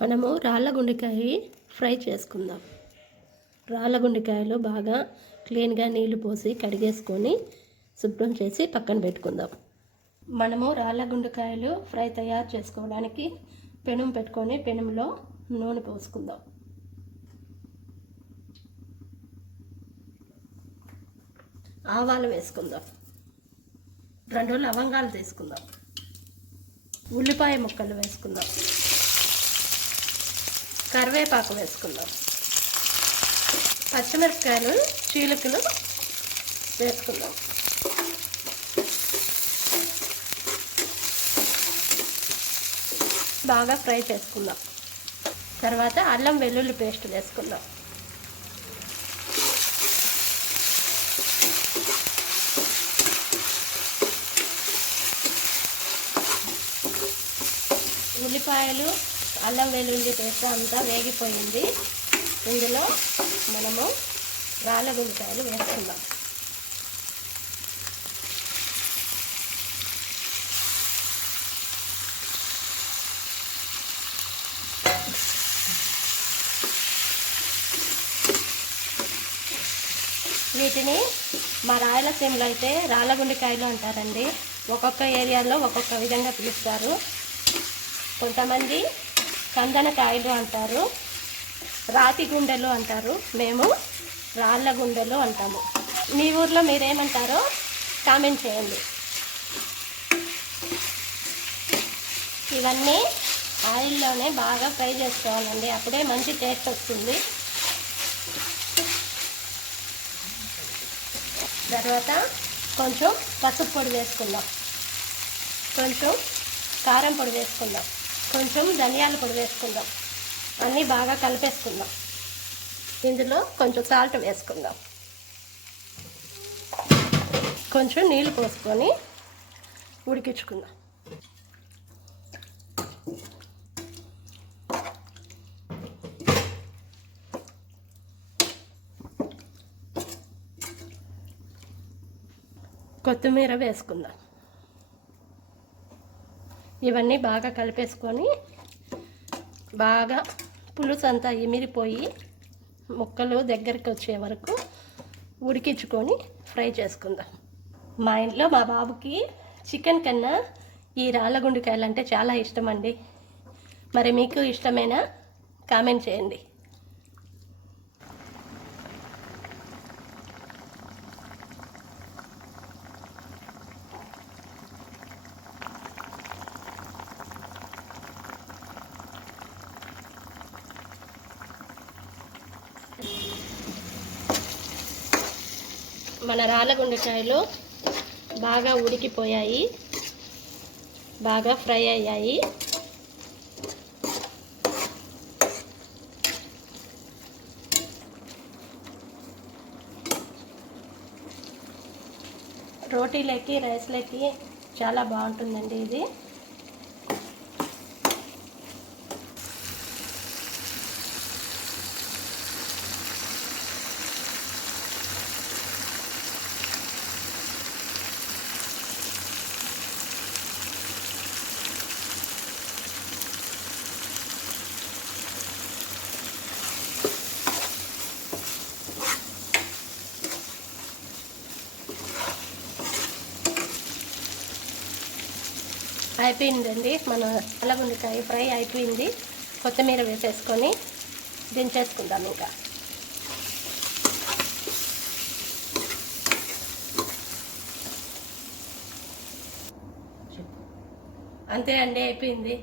మనము రాళ్ళ గుండెకాయ ఫ్రై చేసుకుందాం. రాళ్ళ గుండెకాయలు బాగా క్లీన్గా నీళ్ళు పోసి కడిగేసుకొని శుభ్రం చేసి పక్కన పెట్టుకుందాం. మనము రాళ్ళ గుండెకాయలు ఫ్రై తయారు చేసుకోవడానికి పెనం పెట్టుకొని పెనంలో నూనె పోసుకుందాం. ఆవాలు వేసుకుందాం. రెండు లవంగాలు తీసుకుందాం. ఉల్లిపాయ ముక్కలు వేసుకుందాం. కరివేపాకు వేసుకుందాం. పచ్చిమిరపకాయలు చీలికలు వేసుకుందాం. బాగా ఫ్రై చేసుకుందాం. తర్వాత అల్లం వెల్లుల్లి పేస్ట్ వేసుకుందాం. ఉల్లిపాయలు అల్లం వెల్లుల్లి పేస్ట్ అంతా వేగిపోయింది. ఇందులో మనము రాళ్ళ గుండికాయలు వేసుకుందాం. వీటిని మా రాయలసీమలో అయితే రాళ్ళగుండెకాయలు అంటారండి. ఒక్కొక్క ఏరియాలో ఒక్కొక్క విధంగా పిలుస్తారు. కొంతమంది కందనకాయలు అంటారు రాతి గుండెలు అంటారు మేము రాళ్ళ గుండెలు అంటాము. మీ ఊర్లో మీరేమంటారో కామెంట్ చేయండి. ఇవన్నీ ఆయిల్లోనే బాగా ఫ్రై చేసుకోవాలండి అప్పుడే మంచి టేస్ట్ వస్తుంది. తర్వాత కొంచెం పసుపు పొడి వేసుకుందాం. కొంచెం కారం పొడి వేసుకుందాం. కొంచెం ధనియాల పొడి వేసుకుందాం. అన్నీ బాగా కలిపేసుకుందాం. ఇందులో కొంచెం సాల్ట్ వేసుకుందాం. కొంచెం నీళ్ళు పోసుకొని ఉడికించుకుందాం. కొత్తిమీర వేసుకుందాం. ఇవన్నీ బాగా కలిపేసుకొని బాగా పులుసు అంతా ఇమిరిపోయి ముక్కలు దగ్గరికి వచ్చే వరకు ఉడికించుకొని ఫ్రై చేసుకుందాం. మా ఇంట్లో మా బాబుకి చికెన్ కన్నా ఈ రాళ్ళగుండికాయలు అంటే చాలా ఇష్టం అండి మరి మీకు ఇష్టమేనా కామెంట్ చేయండి. మన రాళ్ళగుండకాయలు బాగా ఉడికిపోయాయి. బాగా ఫ్రై అయ్యాయి. రోటీలకి రైస్లకి చాలా బాగుంటుందండి ఇది. అయిపోయిందండి. మన అలగుండికాయ ఫ్రై అయిపోయింది. కొత్తిమీర వేసేసుకొని దించేసుకుందాం ఇంకా. అంతే అండి అయిపోయింది.